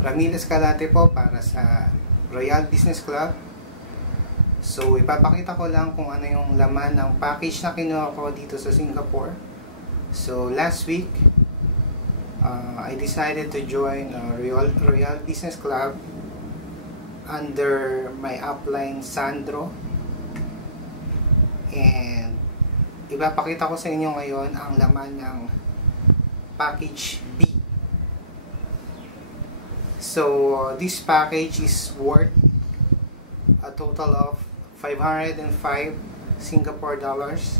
Ramil Escalante po para sa Royal Business Club. So, ipapakita ko lang kung ano yung laman ng package na kinuha ko dito sa Singapore. So, last week, I decided to join Royal Business Club under my upline Sandro. And ipapakita ko sa inyo ngayon ang laman ng package B. So, this package is worth a total of 505 Singapore dollars.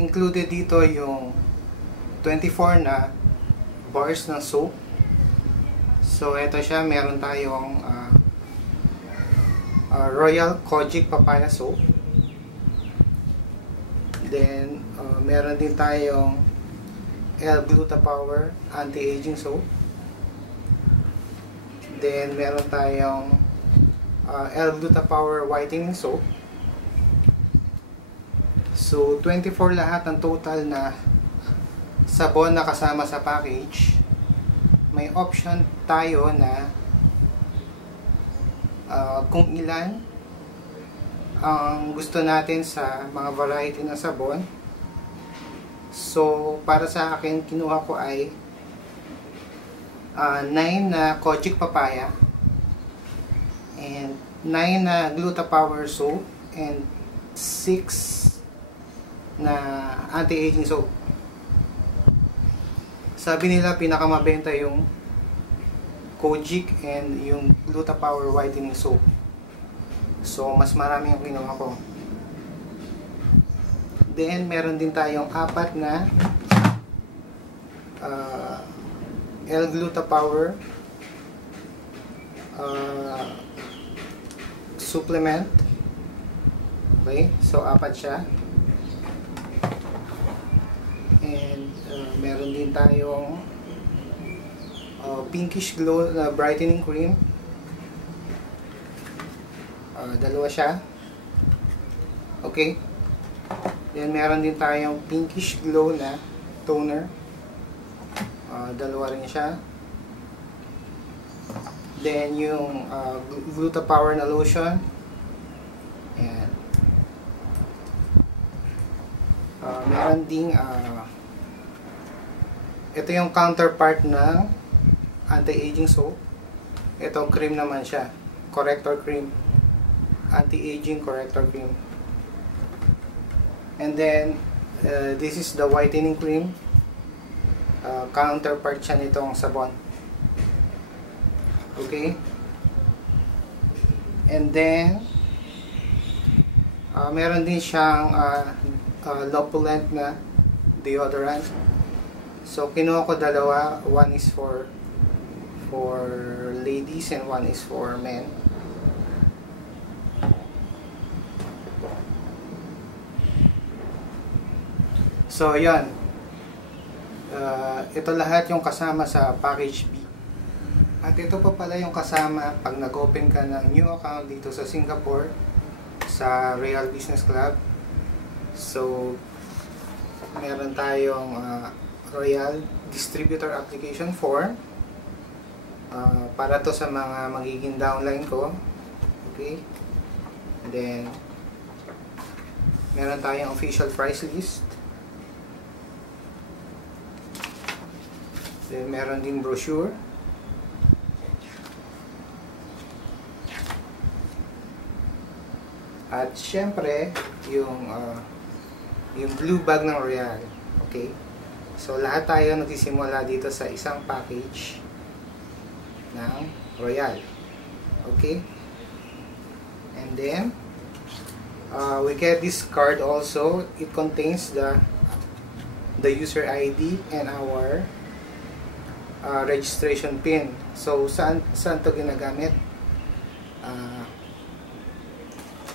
Included dito yung 24 na bars ng soap. So, ito siya. Meron tayong Royal Kojic Papaya Soap. Then, meron din tayong L-Gluta-Power Anti-Aging Soap. Then, meron tayong L-Gluta-Power Whitening Soap. So, 24 lahat ang total na sabon na kasama sa package. May option tayo na kung ilan ang gusto natin sa mga variety ng sabon. So, para sa akin, kinuha ko ay 9 na Kojic Papaya and 9 na Gluta-Power Soap and 6 na anti-aging soap. Sabi nila pinakamabenta yung Kojic and yung Gluta-Power Whitening Soap. So, mas marami yung kinuha ko. Then, meron din tayong 4 na L-Gluta-Power supplement. Okay, so 4 siya. And meron din tayong pinkish glow na brightening cream. 2 siya. Okay. Then meron din tayong pinkish glow na toner. 2 rin siya. Then yung Gluta-Power na lotion. Ayan. Meron ding ito yung counterpart ng anti-aging soap. Ito cream naman siya. Corrector cream. Anti-aging corrector cream. And then this is the whitening cream. Counterpart siya nitong sabon. Okay. And then meron din siyang Lopulent na deodorant. So, kinuha ko 2. One is for ladies and one is for men. So, yan. Ito lahat yung kasama sa package B. At ito pa pala yung kasama pag nag-open ka ng new account dito sa Singapore sa Royal Business Club. So, meron tayong Royal Distributor Application Form para to sa mga magiging downline ko. Okay. And then, meron tayong official price list. Then, meron din brochure. At syempre, yung blue bag ng Royal. Okay? So, lahat tayo nagsisimula dito sa isang package ng Royal. Okay? And then, we get this card also. It contains the user ID and our registration pin. So, saan to ginagamit?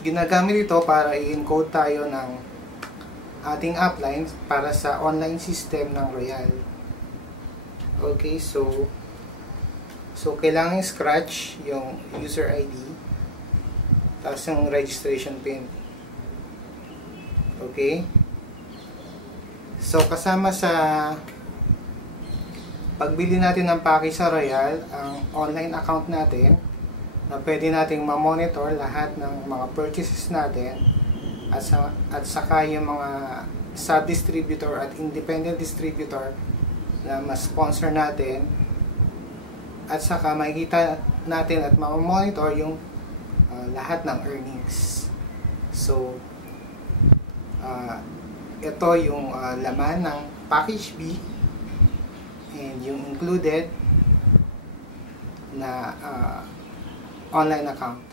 Ginagamit ito para i-encode tayo ng ating upline para sa online system ng Royal. Okay, so kailangan scratch yung user ID tapos yung registration pin. Okay? So kasama sa pagbili natin ng package sa Royal, ang online account natin na pwede nating ma-monitor lahat ng mga purchases natin at saka yung mga sub-distributor at independent distributor na ma-sponsor natin, at saka makikita natin at ma-monitor yung lahat ng earnings. So ito yung laman ng package B and yung included na online account.